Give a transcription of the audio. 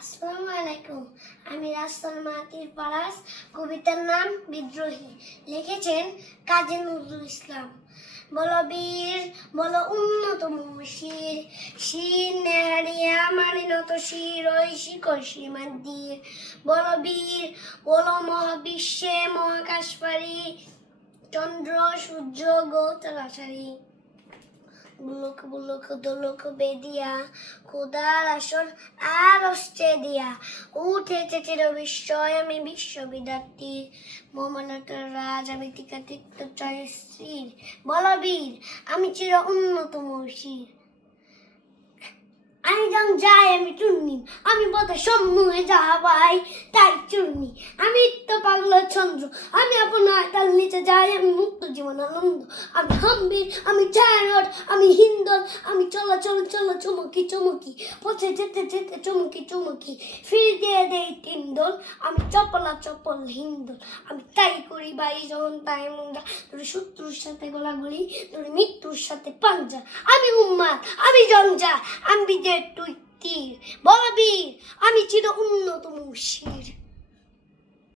আসসালামু আলাইকুম। আমি রাসেল মাহতির পারাস। কবিতার নাম বিদ্রোহী। লিখেছেন কাজী নজরুল ইসলাম। বলো বীর, বলো উন্নত শির, শির নেহারিয়া মারি নত শির, ওই শিকড় সীমার দিয়ে। বলো বীর, বলো মহাবিশ্বে মহাকাশ পারি, চন্দ্র সূর্য গোতালাশারি। বুলক বুলক দোলক বেদিয়া, খোদার আসর আর অস্ট্রেলিয়া। উঠেছে চির বিস্ময়, আমি বিশ্ববিদ্যার্থী, মমলতার রাজ আমি টিকাতিত্ব চয় শ্রীর। বলবীর, আমি চির উন্নত মশির। আমি যখন যাই আমি চূর্ণি, আমি পথে সম্মুখে যাহা পাই তাই চূর্ণি। আমি তো পাগল চন্দ্র, আমি আপনার তার নিচে যাই, আমি মুক্ত জীবন আনন্দ। আমি হাম্বির, আমি জায়নট, আমি হিন্দল, আমি চলাচল চলো চমকি চমকি, পথে যেতে যেতে চমকি চমকি, ফিরে দিয়ে দেই টিন্দল। আমি চপলা চপল হিন্দল, আমি তাই করি বাই যখন তাই মুন্ডা, তোর শত্রুর সাথে গোলাগুলি, তোর মৃত্যুর সাথে পাঞ্জা। আমি উম্মাদ, আমি জঞ্জা, আমি বিজয়ের তুই তীর। বলবীর, আমি চির উন্নত মুশির।